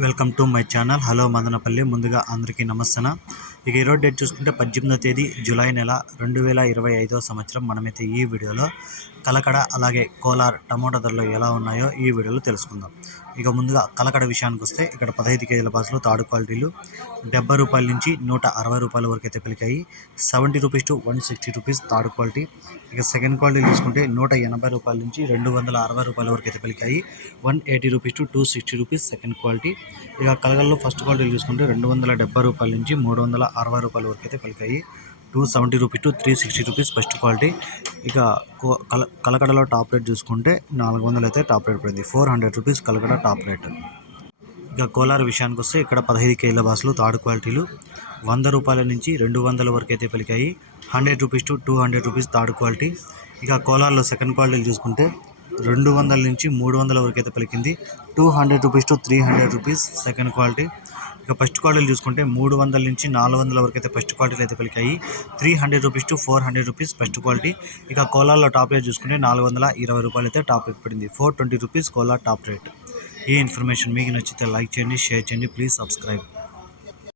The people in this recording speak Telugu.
Welcome to my channel. Hello Madanapalle. ముందుగా అందరికీ నమస్తే. ఇక ఈరోజు డేట్ చూసుకుంటే 18వ తేదీ జూలై నెల 2025వ సంవత్సరం. మనమైతే ఈ వీడియోలో కలకడ అలాగే కోలార్ టమోటా ధరలు ఎలా ఉన్నాయో ఈ వీడియోలో తెలుసుకుందాం. ఇక ముందుగా కలకడ విషయానికి వస్తే ఇక్కడ 15 కేజీల బాక్సులు థర్డ్ క్వాలిటీలు 70 రూపాయల నుంచి 160 రూపాయల వరకు అయితే పలికాయి. 70 rupees to 160 rupees third quality. ఇక సెకండ్ క్వాలిటీ చూసుకుంటే 180 రూపాయల నుంచి 260 రూపాయల వరకు అయితే పలికాయి. 180 rupees to 260 rupees second quality. ఇక కలగల్లో ఫస్ట్ క్వాలిటీ చూసుకుంటే 270 రూపాయల నుంచి 360 రూపాయల వరకు అయితే పలికాయి. 270 rupees to 360 rupees first quality. ఇక కలకడలో టాప్ రేట్ చూసుకుంటే 400 అయితే టాప్ రేట్ పడింది. 400 రూపీస్ కలకడ టాప్ రేట్. ఇక కోలార్ విషయానికి వస్తే ఇక్కడ 15 కేజీల బాక్సులు థర్డ్ క్వాలిటీలు 100 రూపాయల నుంచి 200 వరకు అయితే పలికాయి. 100 rupees to 200 rupees third quality. ఇక కోలార్లో సెకండ్ క్వాలిటీలు చూసుకుంటే 200 నుంచి 300 వరకు అయితే పలికింది. 200 rupees to 300 rupees second quality. ఇక ఫస్ట్ క్వాలిటీలు చూసుకుంటే 300 నుంచి 400 వరకు అయితే ఫస్ట్ క్వాలిటీలు అయితే పలికాయి. 300 rupees to 400 rupees first quality. ఇక కోలార్లో టాప్ రేట్ చూసుకుంటే 420 రూపాయలు అయితే టాప్ రేట్ పడింది. 420 రూపీస్ కోలార్ టాప్ రేట్. ఈ ఇన్ఫర్మేషన్ మీకు నచ్చితే లైక్ చేయండి, షేర్ చేయండి, ప్లీజ్ సబ్స్క్రైబ్.